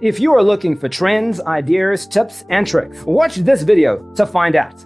If you are looking for trends, ideas, tips, and tricks, watch this video to find out.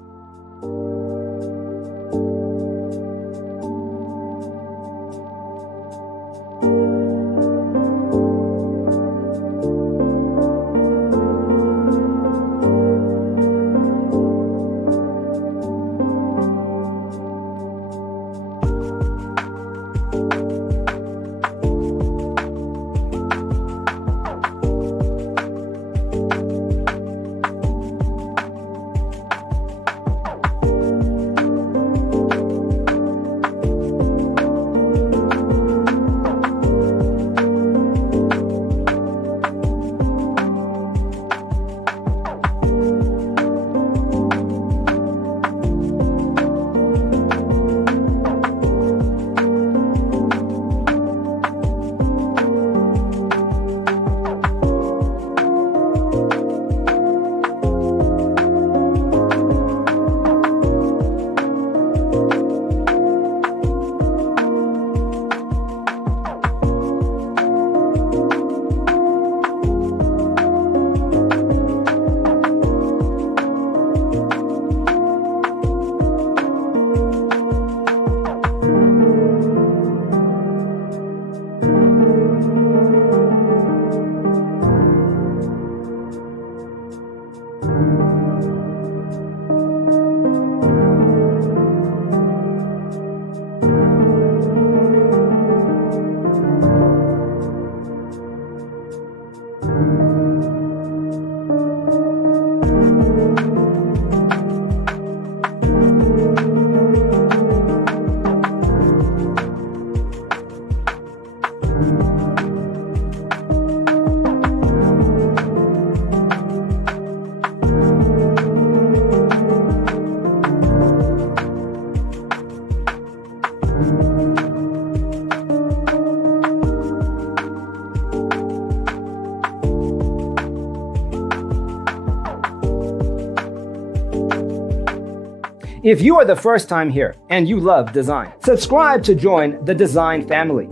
If you are the first time here and you love design, subscribe to join the design family.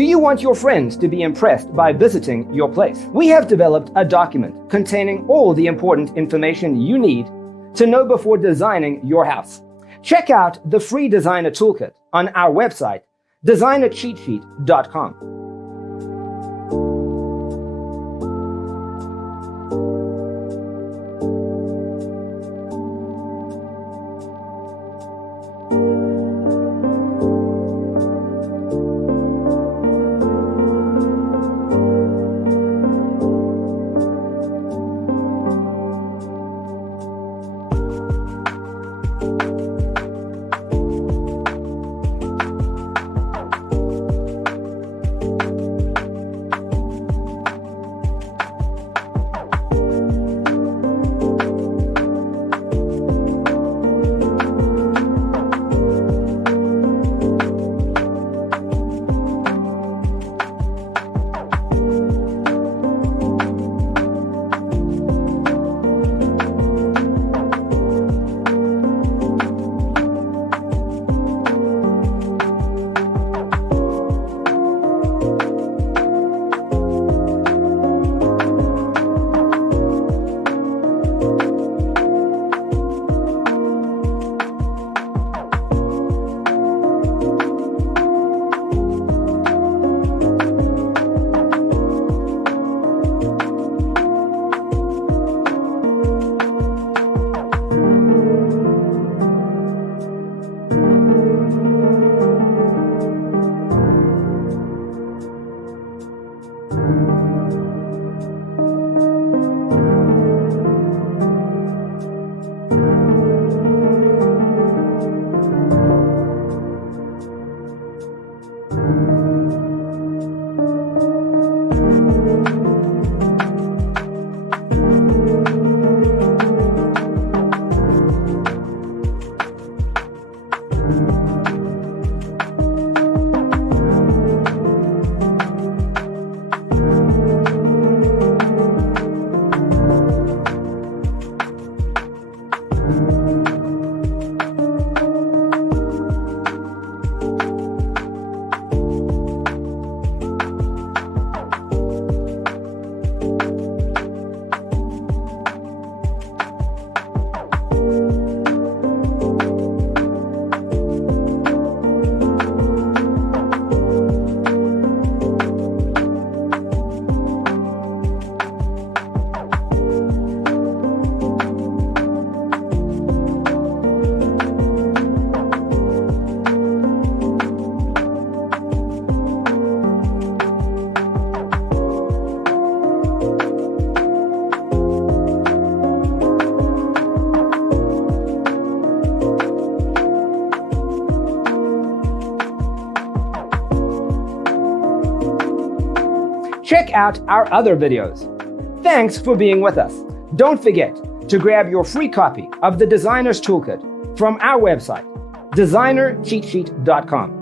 Do you want your friends to be impressed by visiting your place? We have developed a document containing all the important information you need to know before designing your house. Check out the free designer toolkit on our website, designercheatsheet.com. Check out our other videos. Thanks for being with us. Don't forget to grab your free copy of the Designer's Toolkit from our website, designercheatsheet.com.